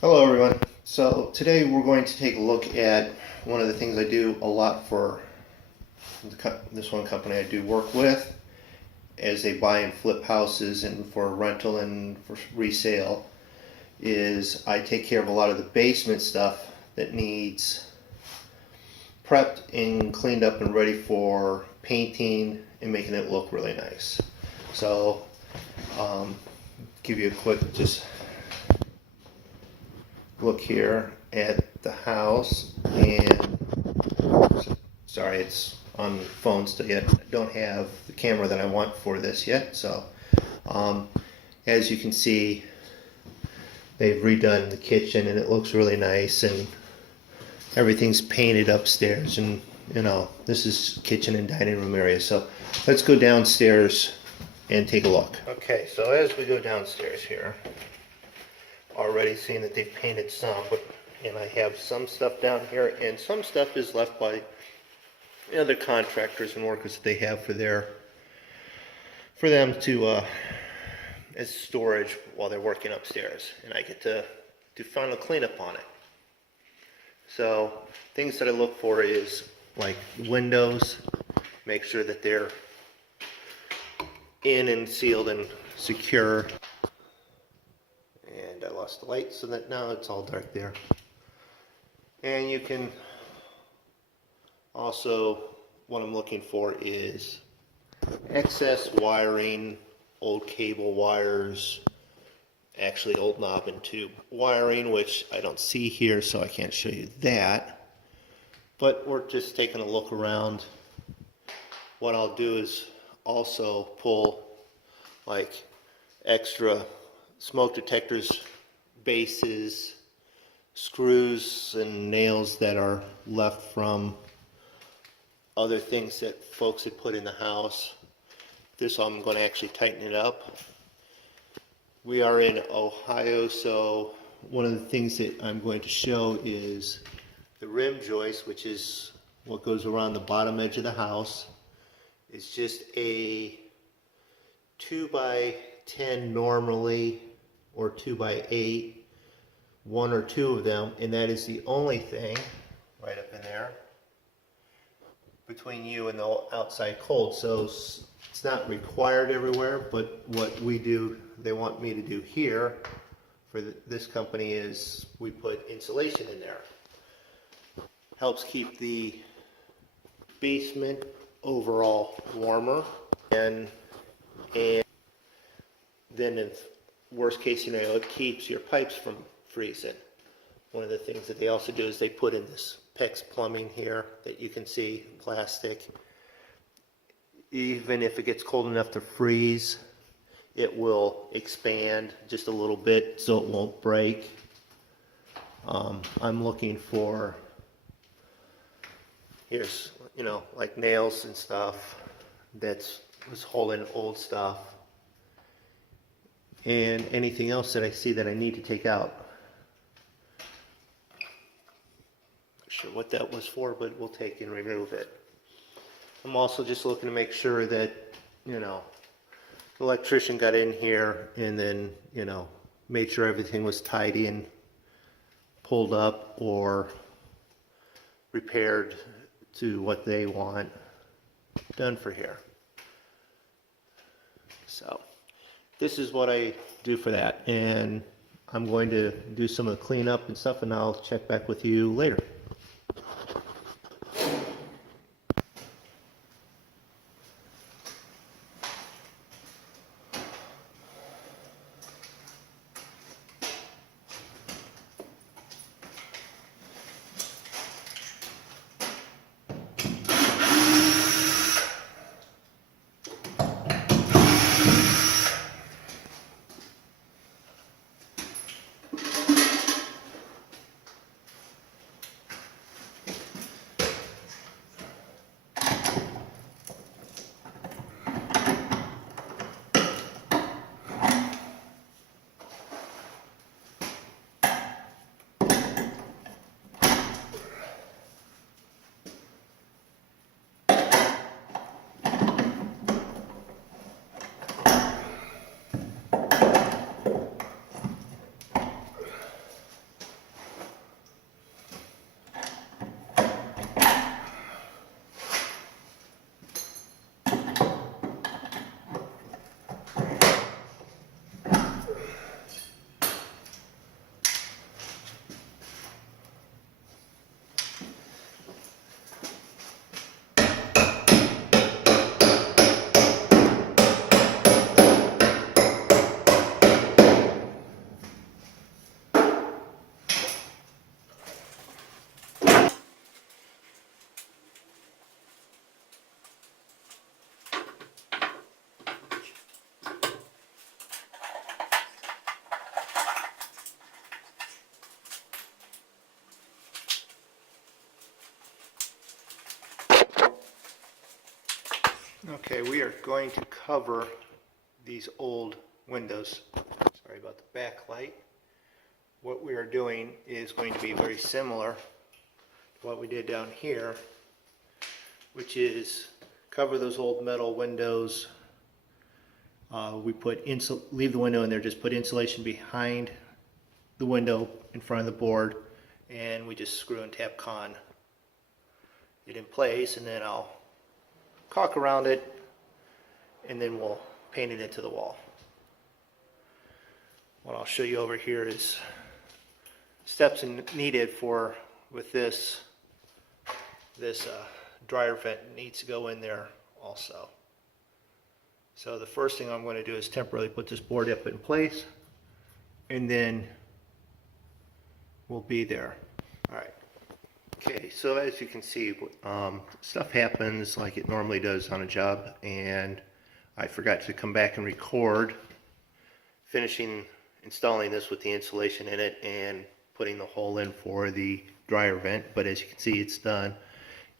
Hello everyone. So today we're going to take a look at one of the things I do a lot for this one company I do work with as they buy and flip houses and for rental and for resale is I take care of a lot of the basement stuff that needs prepped and cleaned up and ready for painting and making it look really nice. So give you a quick just look here at the house, and sorry, it's on the phone still yet. I don't have the camera that I want for this yet. So as you can see, they've redone the kitchen and it looks really nice, and everything's painted upstairs, and this is kitchen and dining room area. So let's go downstairs and take a look. Okay, so as we go downstairs here, already seeing that they've painted some, and I have some stuff down here, and some stuff is left by other contractors and workers that they have for them to as storage while they're working upstairs, and I get to do final cleanup on it. So things that I look for is like windows, make sure that they're in and sealed and secure. And I lost the light, so that now it's all dark there. And you can also, what I'm looking for is excess wiring, old cable wires, actually old knob and tube wiring, which I don't see here, so I can't show you that. But we're just taking a look around. What I'll do is also pull like extra smoke detectors, bases, screws and nails that are left from other things that folks had put in the house. This I'm going to actually tighten it up. We are in Ohio, so one of the things that I'm going to show is the rim joist, which is what goes around the bottom edge of the house. It's just a 2x10 normally, or 2x8, one or two of them, and that is the only thing right up in there between you and the outside cold. So it's not required everywhere, but what we do, they want me to do here for this company, is we put insulation in there. Helps keep the basement overall warmer, and then if worst case scenario, it keeps your pipes from freezing. One of the things that they also do is they put in this PEX plumbing here that you can see, plastic. Even if it gets cold enough to freeze, it will expand just a little bit so it won't break. I'm looking for, here's, like nails and stuff that's was holding old stuff, and anything else that I see that I need to take out. Not sure what that was for, but we'll take and remove it. I'm also just looking to make sure that, the electrician got in here and then, made sure everything was tidy and pulled up or repaired to what they want done for here. So this is what I do for that, and I'm going to do some of the cleanup and stuff, and I'll check back with you later. Okay, we are going to cover these old windows. Sorry about the backlight. What we are doing is going to be very similar to what we did down here, which is cover those old metal windows. We put leave the window in there, just put insulation behind the window in front of the board, and we just screw and Tapcon it in place, and then I'll caulk around it, and then we'll paint it into the wall. What I'll show you over here is steps needed with this dryer vent needs to go in there also. So the first thing I'm going to do is temporarily put this board up in place, and then we'll be there. All right. Okay, so as you can see, stuff happens like it normally does on a job, and I forgot to come back and record finishing installing this with the insulation in it and putting the hole in for the dryer vent. But as you can see, it's done.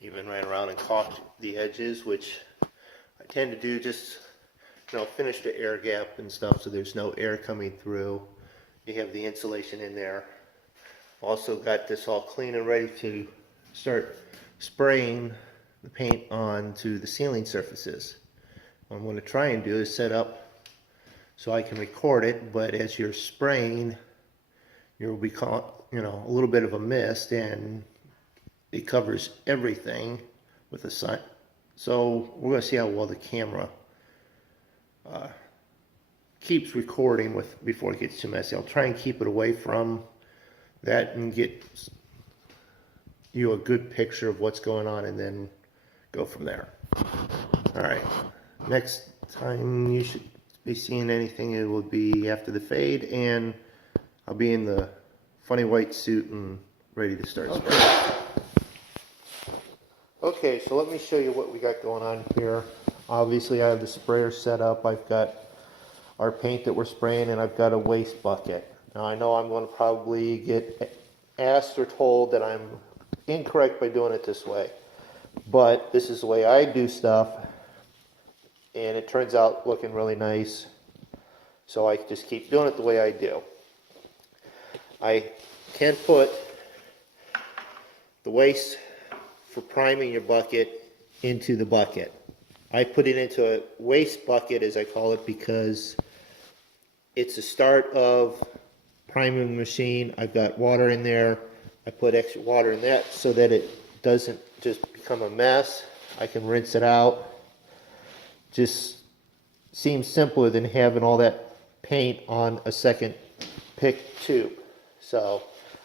Even ran around and caulked the edges, which I tend to do, just finish the air gap and stuff so there's no air coming through. You have the insulation in there. Also got this all clean and ready to start spraying the paint onto the ceiling surfaces. What I'm going to try and do is set up so I can record it, but as you're spraying, you'll be caught, a little bit of a mist, and it covers everything with the sun. So we're going to see how well the camera keeps recording before it gets too messy. I'll try and keep it away from that and get you a good picture of what's going on, and then go from there. Alright, next time you should be seeing anything, it will be after the fade, and I'll be in the funny white suit and ready to start spraying. Okay, so let me show you what we got going on here. Obviously I have the sprayer set up. I've got our paint that we're spraying, and I've got a waste bucket. Now I know I'm going to probably get asked or told that I'm incorrect by doing it this way, but this is the way I do stuff, and it turns out looking really nice, so I just keep doing it the way I do. I can put the waste for priming your bucket into the bucket. I put it into a waste bucket, as I call it, because it's the start of priming the machine. I've got water in there. I put extra water in that so that it doesn't just become a mess. I can rinse it out. Just seems simpler than having all that paint on a second pick tube. So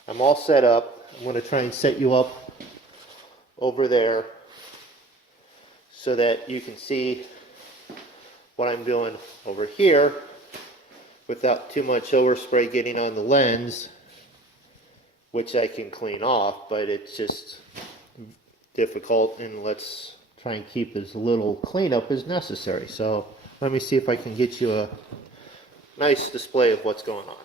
I'm all set up. I'm going to try and set you up over there so that you can see what I'm doing over here without too much overspray getting on the lens, which I can clean off, but it's just difficult, and let's try and keep as little cleanup as necessary. So let me see if I can get you a nice display of what's going on.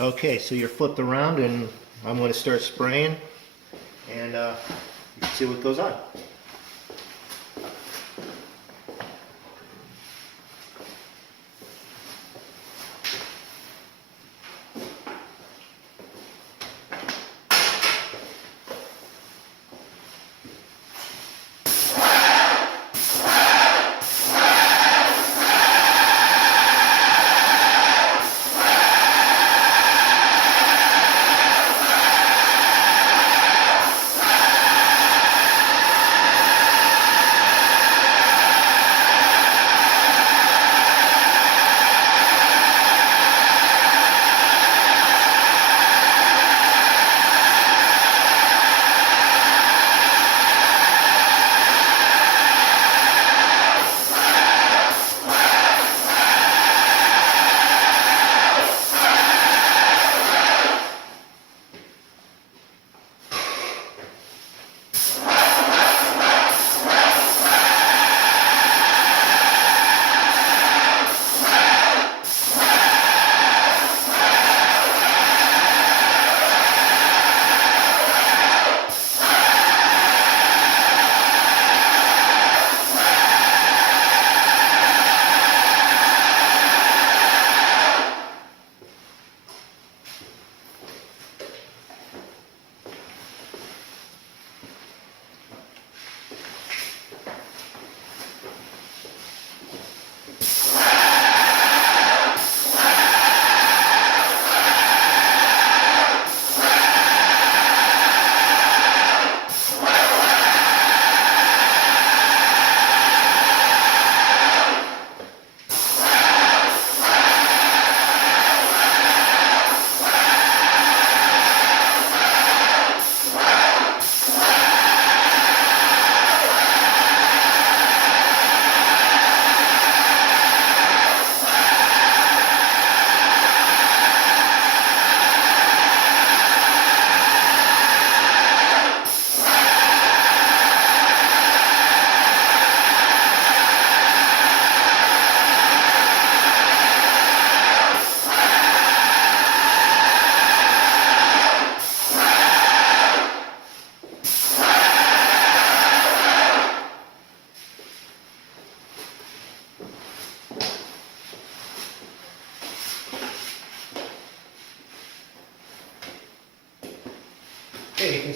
Okay, so you're flipped around and I'm going to start spraying and see what goes on.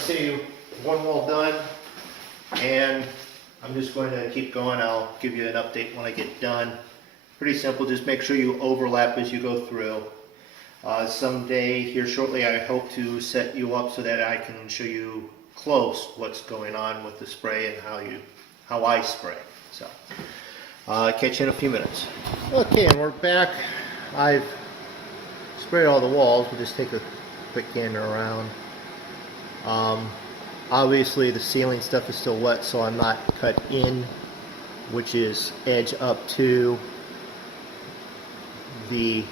say one wall done, and I'm just going to keep going. I'll give you an update when I get done. Pretty simple, just make sure you overlap as you go through. Someday here shortly I hope to set you up so that I can show you close what's going on with the spray and how I spray. So catch you in a few minutes. Okay, and we're back. I've sprayed all the walls. We'll just take a quick gander around. Obviously the ceiling stuff is still wet, so I'm not cut in, which is edge up to the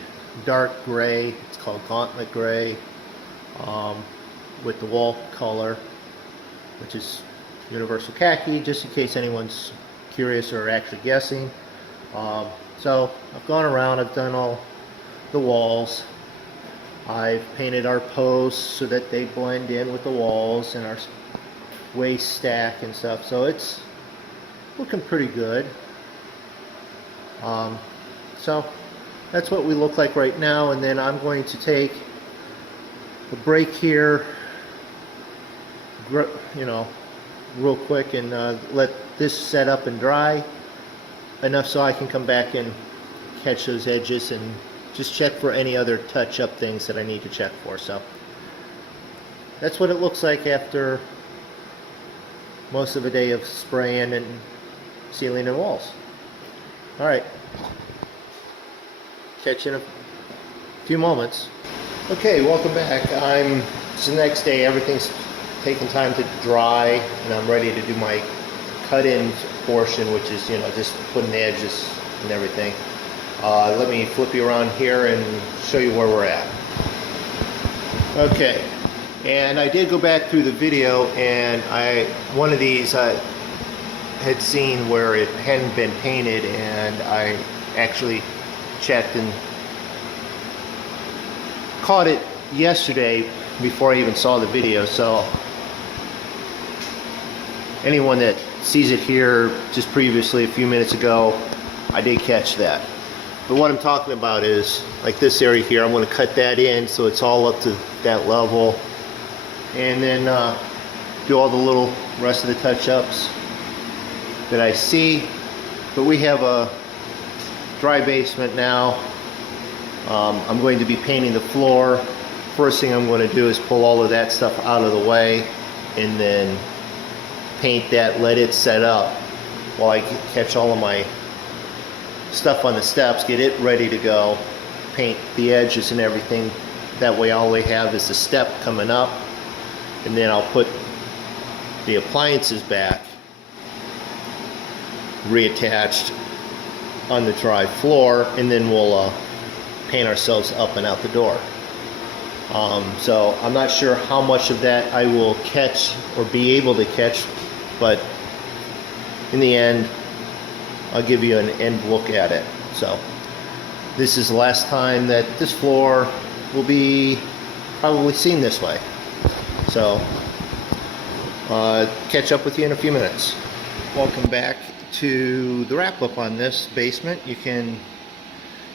dark gray. It's called Gauntlet Gray, with the wall color, which is Universal Khaki, just in case anyone's curious or actually guessing. So I've gone around, I've done all the walls. I've painted our posts so that they blend in with the walls and our waste stack and stuff, so it's looking pretty good. So that's what we look like right now, and then I'm going to take a break here, you know, real quick, and let this set up and dry enough so I can come back and catch those edges and just check for any other touch-up things that I need to check for. So that's what it looks like after most of a day of spraying and sealing and walls. Alright, catch you in a few moments. Okay, welcome back. It's the next day, everything's taking time to dry, and I'm ready to do my cut-in portion, which is, you know, just putting the edges and everything. Let me flip you around here and show you where we're at. Okay, and I did go back through the video, and one of these I had seen where it hadn't been painted, and I actually checked and caught it yesterday before I even saw the video. So anyone that sees it here just previously a few minutes ago, I did catch that. But what I'm talking about is like this area here. I'm going to cut that in so it's all up to that level, and then do all the little rest of the touch-ups that I see. But we have a dry basement now. I'm going to be painting the floor. First thing I'm going to do is pull all of that stuff out of the way and then paint that, let it set up while I catch all of my stuff on the steps, get it ready to go, paint the edges and everything. That way all we have is the step coming up, and then I'll put the appliances back reattached on the dry floor, and then we'll paint ourselves up and out the door. So I'm not sure how much of that I will catch or be able to catch, but in the end I'll give you an end look at it. So this is the last time that this floor will be probably seen this way. So catch up with you in a few minutes. Welcome back to the wrap up on this basement. You can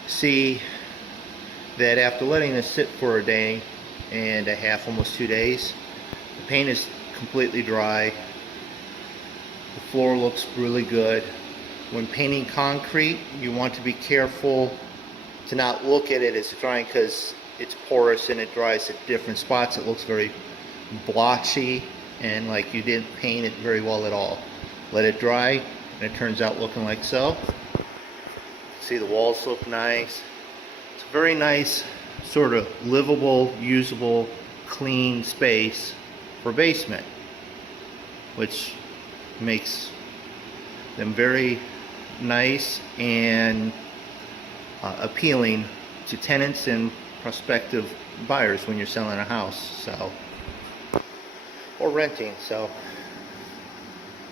see that after letting this sit for a day and a half, almost 2 days, the paint is completely dry. The floor looks really good. When painting concrete, you want to be careful to not look at it as drying, because it's porous and it dries at different spots. It looks very blotchy and like you didn't paint it very well at all. Let it dry and it turns out looking like so. See, the walls look nice. It's a very nice sort of livable, usable, clean space for basement, which makes them very nice and appealing to tenants and prospective buyers when you're selling a house, so, or renting. So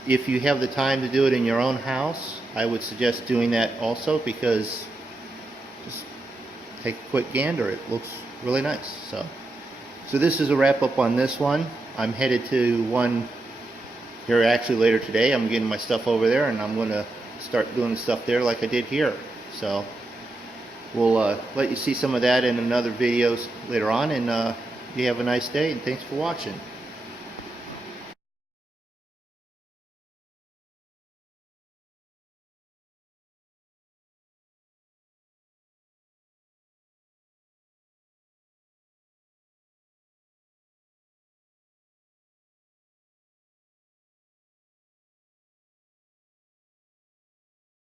if you have the time to do it in your own house, I would suggest doing that also, because just take a quick gander. It looks really nice. So this is a wrap up on this one. I'm headed to one here actually later today. I'm getting my stuff over there, and I'm going to start doing stuff there like I did here. So we'll let you see some of that in another videos later on, and you have a nice day, and thanks for watching.